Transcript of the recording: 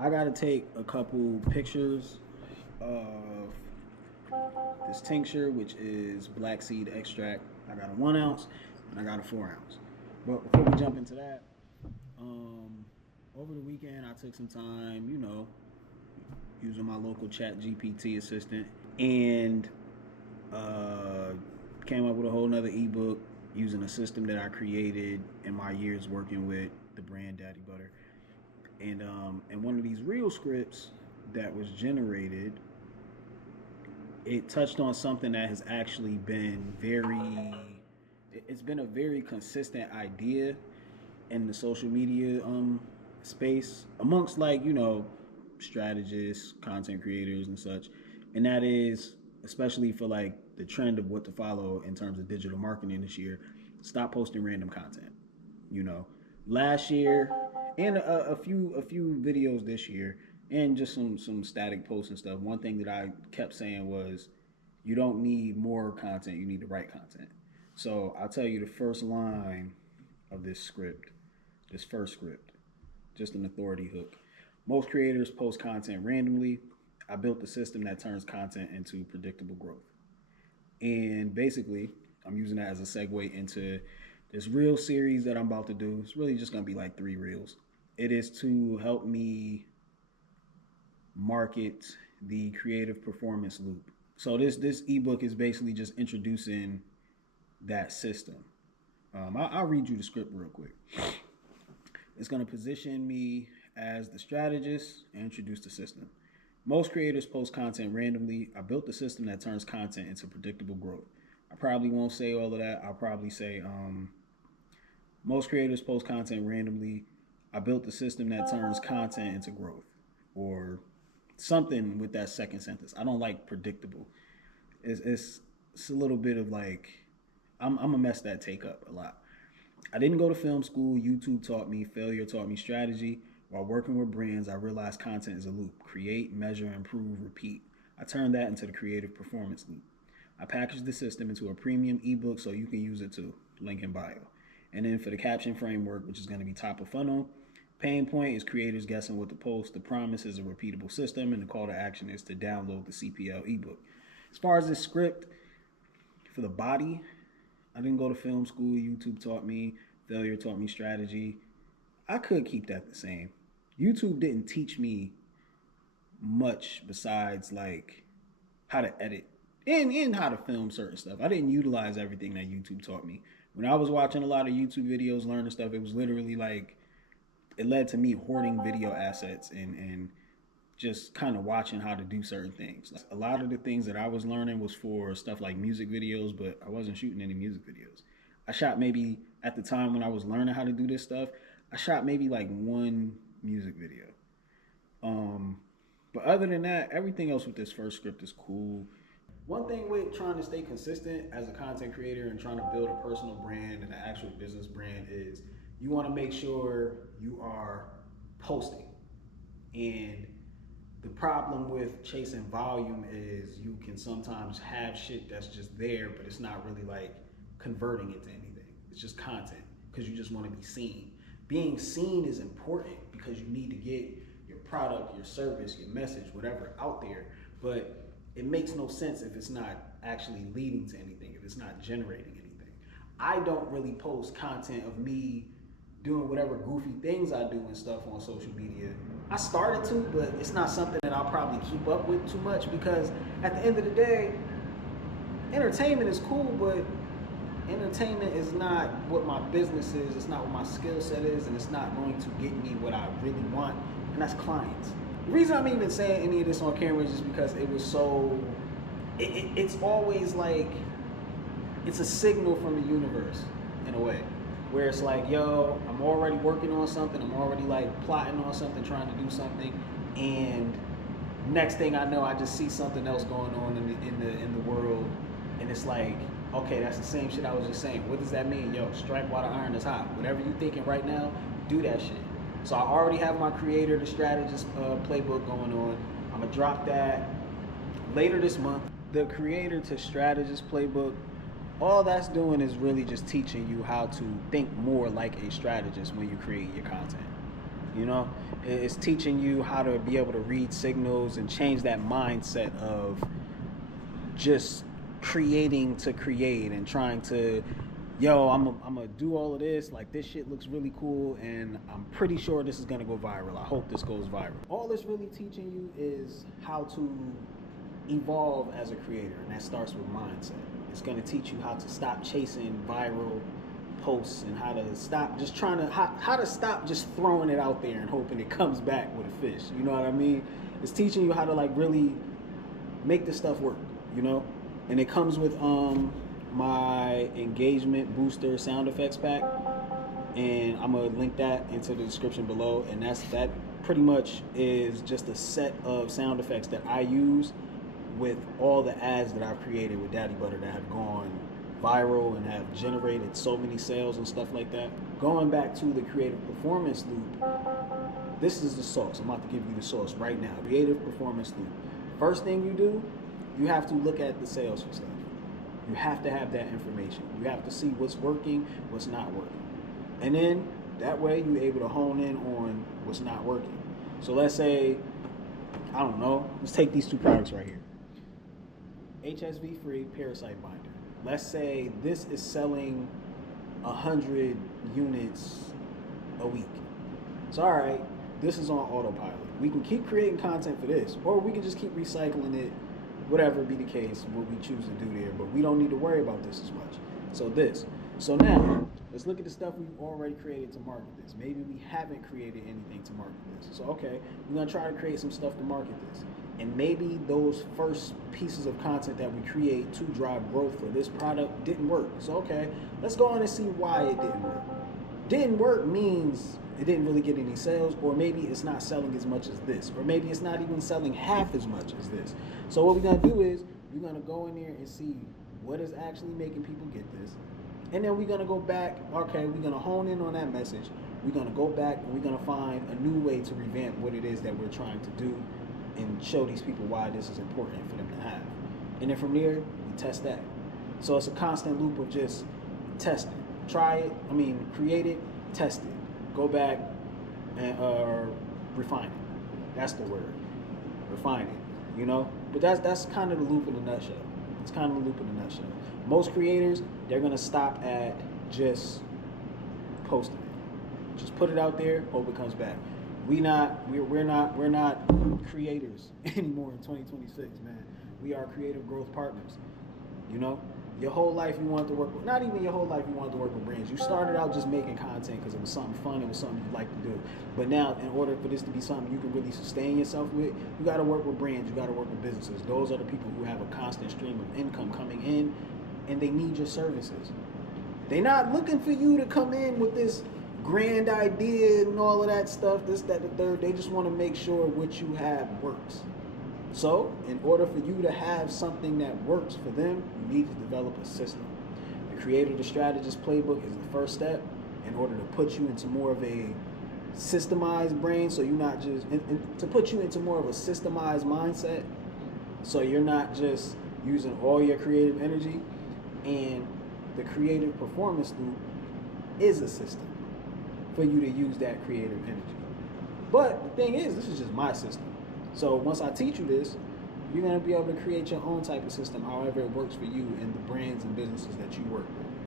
I gotta take a couple pictures of this tincture, which is black seed extract. I got a 1 ounce and I got a 4 ounce. But before we jump into that, um, over the weekend I took some time, using my local chat GPT assistant and uh, came up with a whole nother ebook using a system that I created in my years working with the brand Daddy Butter. And one of these real scripts that was generated, it touched on something that has actually been it's been a very consistent idea in the social media space amongst, like, strategists, content creators and such. And that is, especially for like the trend of what to follow in terms of digital marketing this year, stop posting random content. you know Last year, and a few videos this year, and just some static posts and stuff, one thing that I kept saying was, you don't need more content, you need the right content. So I'll tell you the first line of this first script, just an authority hook. Most creators post content randomly. I built the system that turns content into predictable growth. And basically, I'm using that as a segue into this reel series that I'm about to do. It's really just gonna be like 3 reels. It is to help me market the creative performance loop. So this ebook is basically just introducing that system. I'll read you the script real quick. It's going to position me as the strategist and introduce the system. Most creators post content randomly. I built the system that turns content into predictable growth. I probably won't say all of that. I'll probably say, most creators post content randomly. I built the system that turns content into growth, or something with that second sentence. I don't like predictable. It's a little bit of like, I'm gonna mess that take up a lot. I didn't go to film school. YouTube taught me. Failure taught me strategy. While working with brands, I realized content is a loop. Create, measure, improve, repeat. I turned that into the creative performance loop. I packaged the system into a premium ebook so you can use it too. Link in bio. And then for the caption framework, which is going to be top of funnel, pain point is creators guessing what to post. The promise is a repeatable system, and the call to action is to download the CPL ebook. As far as this script, for the body, I didn't go to film school. YouTube taught me. Failure taught me strategy. I could keep that the same. YouTube didn't teach me much besides like how to edit and how to film certain stuff. I didn't utilize everything that YouTube taught me. When I was watching a lot of YouTube videos, learning stuff, it was literally like, it led to me hoarding video assets and just kind of watching how to do certain things. A lot of the things that I was learning was for stuff like music videos, but I wasn't shooting any music videos. I shot maybe, at the time when I was learning how to do this stuff, I shot maybe like 1 music video. But other than that, everything else with this first script is cool. One thing with trying to stay consistent as a content creator and trying to build a personal brand and an actual business brand is, you want to make sure you are posting. And the problem with chasing volume is you can sometimes have shit that's just there, but it's not really like converting into anything. It's just content because you just want to be seen. Being seen is important because you need to get your product, your service, your message, whatever out there. But it makes no sense if it's not actually leading to anything, if it's not generating anything. I don't really post content of me doing whatever goofy things I do and stuff on social media. I started to, but it's not something that I'll probably keep up with too much, because at the end of the day, entertainment is cool, but entertainment is not what my business is, it's not what my skill set is, and it's not going to get me what I really want, and that's clients. The reason I'm even saying any of this on camera is just because it was so, it's always like, it's a signal from the universe in a way, where it's like, yo, I'm already working on something, I'm already like plotting on something, trying to do something, and next thing I know, I just see something else going on in the world, and it's like, okay, that's the same shit I was just saying. What does that mean? Yo, strike while the iron is hot. Whatever you thinking right now, do that shit. So I already have my creator, the strategist playbook going on. I'm gonna drop that later this month. The creator to strategist playbook, all that's doing is really just teaching you how to think more like a strategist when you create your content. You know, it's teaching you how to be able to read signals and change that mindset of just creating to create and trying to, yo, I'm gonna do all of this. Like, this shit looks really cool, and I'm pretty sure this is gonna go viral. I hope this goes viral. All it's really teaching you is how to evolve as a creator, and that starts with mindset. It's gonna teach you how to stop chasing viral posts and how to stop just trying to how to stop just throwing it out there and hoping it comes back with a fish. You know what I mean? It's teaching you how to like really make this stuff work, you know? And it comes with my engagement booster sound effects pack, and I'm gonna link that into the description below. And that pretty much is just a set of sound effects that I use with all the ads that I've created with Daddy Butter that have gone viral and have generated so many sales and stuff like that. Going back to the creative performance loop, this is the sauce. I'm about to give you the sauce right now. Creative performance loop. First thing you do, you have to look at the sales for stuff. You have to have that information. You have to see what's working, what's not working. And then that way you're able to hone in on what's not working. So let's say, I don't know, let's take these two products right here. HSV free parasite binder. Let's say this is selling 100 units a week. So all right, this is on autopilot. We can keep creating content for this, or we can just keep recycling it, whatever be the case, what we choose to do there, but we don't need to worry about this as much. So now, let's look at the stuff we've already created to market this. Maybe we haven't created anything to market this. So okay, we're gonna try to create some stuff to market this. And maybe those first pieces of content that we create to drive growth for this product didn't work. So okay, let's go on and see why it didn't work. Didn't work means it didn't really get any sales, or maybe it's not selling as much as this, or maybe it's not even selling half as much as this. So what we're gonna do is we're gonna go in there and see what is actually making people get this. And then we're gonna go back, okay, we're gonna hone in on that message. We're gonna go back and we're gonna find a new way to revamp what it is that we're trying to do and show these people why this is important for them to have. And then from there, we test that. So it's a constant loop of just testing. Create it, test it, go back and refine it. That's the word, refine it, you know? But that's kind of the loop in a nutshell. It's kind of the loop in a nutshell. Most creators, they're gonna stop at just posting it. Just put it out there, hope it comes back. We're not creators anymore in 2026, man. We are creative growth partners. You know, your whole life you wanted to work with, not even your whole life you wanted to work with brands. You started out just making content because it was something fun, it was something you like to do. But now, in order for this to be something you can really sustain yourself with, you got to work with brands, you got to work with businesses. Those are the people who have a constant stream of income coming in, and they need your services. They're not looking for you to come in with this grand idea and all of that stuff, this, that, the third. They just want to make sure what you have works. So, in order for you to have something that works for them, you need to develop a system. The Creator the Strategist Playbook is the first step in order to put you into more of a systemized brain, so you're not just, to put you into more of a systemized mindset, so you're not just using all your creative energy. And the creative performance loop is a system for you to use that creative energy. But the thing is, this is just my system. So once I teach you this, you're going to be able to create your own type of system, however it works for you and the brands and businesses that you work with.